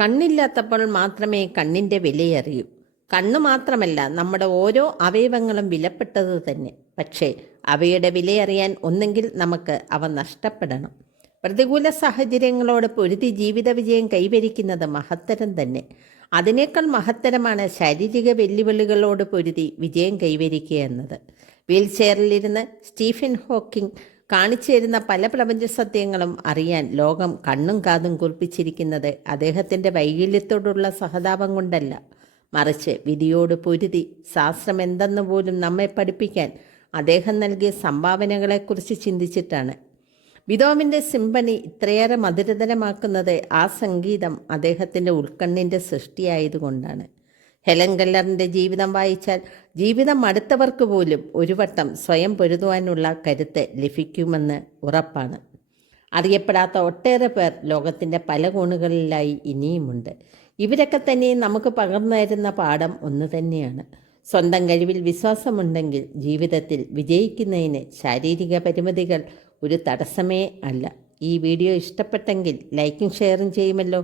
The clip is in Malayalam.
കണ്ണില്ലാത്തപ്പോൾ മാത്രമേ കണ്ണിൻ്റെ വിലയറിയൂ. കണ്ണ് മാത്രമല്ല, നമ്മുടെ ഓരോ അവയവങ്ങളും വിലപ്പെട്ടത് തന്നെ. പക്ഷേ അവയുടെ വിലയറിയാൻ ഒന്നെങ്കിൽ നമുക്ക് അവ നഷ്ടപ്പെടണം. പ്രതികൂല സാഹചര്യങ്ങളോട് പൊരുതി ജീവിത വിജയം കൈവരിക്കുന്നത് മഹത്തരം തന്നെ. അതിനേക്കാൾ മഹത്തരമാണ് ശാരീരിക വെല്ലുവിളികളോട് പൊരുതി വിജയം കൈവരിക്കുക എന്നത്. വീൽ ചെയറിലിരുന്ന് സ്റ്റീഫൻ ഹോക്കിംഗ് കാണിച്ചു തരുന്ന പല പ്രപഞ്ച സത്യങ്ങളും അറിയാൻ ലോകം കണ്ണും കാതും കുറിപ്പിച്ചിരിക്കുന്നത് അദ്ദേഹത്തിൻ്റെ വൈകല്യത്തോടുള്ള സഹതാപം കൊണ്ടല്ല, മറിച്ച് വിധിയോട് പൊരുതി ശാസ്ത്രം എന്തെന്ന് പോലും നമ്മെ പഠിപ്പിക്കാൻ അദ്ദേഹം നൽകിയ സംഭാവനകളെക്കുറിച്ച് ചിന്തിച്ചിട്ടാണ്. ബീഥോവൻ്റെ സിംഫണി ഇത്രയേറെ മധുരതരമാക്കുന്നത് ആ സംഗീതം അദ്ദേഹത്തിൻ്റെ ഉൾക്കണ്ണിൻ്റെ സൃഷ്ടിയായതുകൊണ്ടാണ്. ഹെലൻ കെല്ലറിൻ്റെ ജീവിതം വായിച്ചാൽ ജീവിതം അടുത്തവർക്ക് പോലും ഒരു വട്ടം സ്വയം പൊരുതുവാനുള്ള കരുത്ത് ലഭിക്കുമെന്ന് ഉറപ്പാണ്. അറിയപ്പെടാത്ത ഒട്ടേറെ പേർ ലോകത്തിൻ്റെ പല കോണുകളിലായി ഇനിയുമുണ്ട്. ഇവരൊക്കെ തന്നെ നമുക്ക് പകർന്നു തരുന്ന പാഠം ഒന്ന് തന്നെയാണ്. സ്വന്തം കഴിവിൽ വിശ്വാസമുണ്ടെങ്കിൽ ജീവിതത്തിൽ വിജയിക്കുന്നതിന് ശാരീരിക പരിമിതികൾ ഒരു തടസ്സമേ അല്ല. ഈ വീഡിയോ ഇഷ്ടപ്പെട്ടെങ്കിൽ ലൈക്കും ഷെയറും ചെയ്യുമല്ലോ.